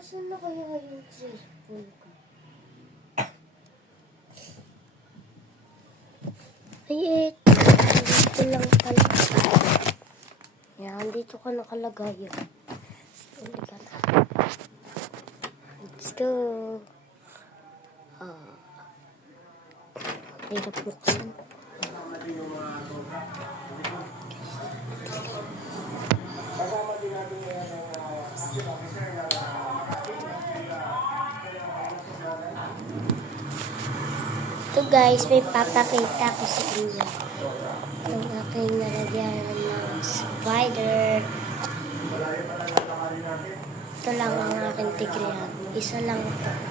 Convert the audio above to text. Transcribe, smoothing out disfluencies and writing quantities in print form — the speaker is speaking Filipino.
Asan na kaya yung cellphone ko? Ay, dito lang pala. Yan, dito ka nakalagay. Hindi ka na. Let's go. Hirap buksan. Kasama din natin ngayon ang action officer ng Ito guys, may papakita ko sa inyo. Yung aking nalagyan ng spider. Ito lang ang aking tigrihan. Isa lang ito.